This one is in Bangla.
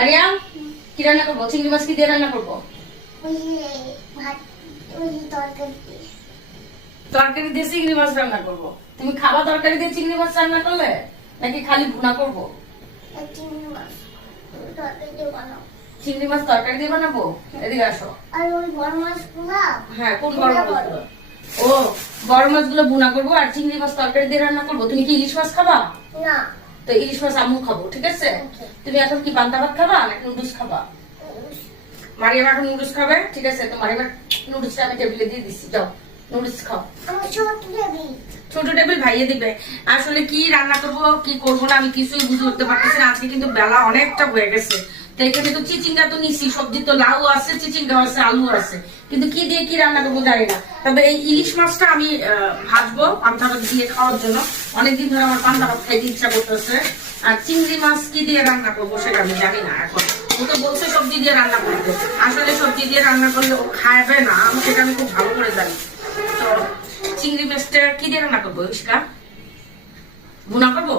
মারিয়াম কি রান্না করবো? চিংড়ি মাছ কি দিয়ে রান্না করবো? তরকারি দিয়ে চিংড়ি মাছ রান্না করবো। তুমি খাবা তরকারি দিয়ে চিংড়ি মাছ রান্না করলে নাকি খালি ভুনা করবো? চিংড়ি মাছ তরকারি দিয়ে বানাবো। এদিকে আসো। হ্যাঁ, কোন বড় মাছগুলো? ও, বড় মাছগুলো ভুনা করবো আর চিংড়ি মাছ তরকারি দিয়ে রান্না করবো। তুমি কি ইলিশ মাছ খাবা? না। তো ইলিশ মাছ আম্মু খাবো, ঠিক আছে? তুমি এখন কি পান্তা ভাত খাবা নাকি নুডলস খাবা? মারিয়াম এখন নুডলস খাবে, ঠিক আছে? তো মারিয়াম নুডলসটা আমি টেবিলে দিয়ে দিচ্ছি, যাও নুডলস খাও। ছোট টেবিল ভাইয়ে দিবে। আসলে কি রান্না করবো কি করবো না আমি কিছুই বুঝে উঠতে পারতেছি না। আজকে কিন্তু বেলা অনেকটা হয়ে গেছে। তো এখানে তো চিচিঙ্গা তো নিছি, সবজি তো লাউ আছে, চিচিঙ্গা আছে, আলু আছে, কিন্তু কি দিয়ে কি রান্না করবো জানি না। তবে এই ইলিশ মাছটা আমি ভাজবো পান্তা ভাত দিয়ে খাওয়ার জন্য। অনেকদিন ধরে আমার পান্তা ভাত খাইতে ইচ্ছা করতেছে। আর চিংড়ি মাছ কি দিয়ে রান্না করবো সেটা আমি জানি না এখন। ও তো বলছে সবজি দিয়ে রান্না করতে। আসলে সবজি দিয়ে রান্না করলে ও খাবে না, সেটা আমি খুব ভালো করে জানি। তো চিংড়ি মাছটা কি দিয়ে রান্না করবো? ইস্কা ভুনা করবো।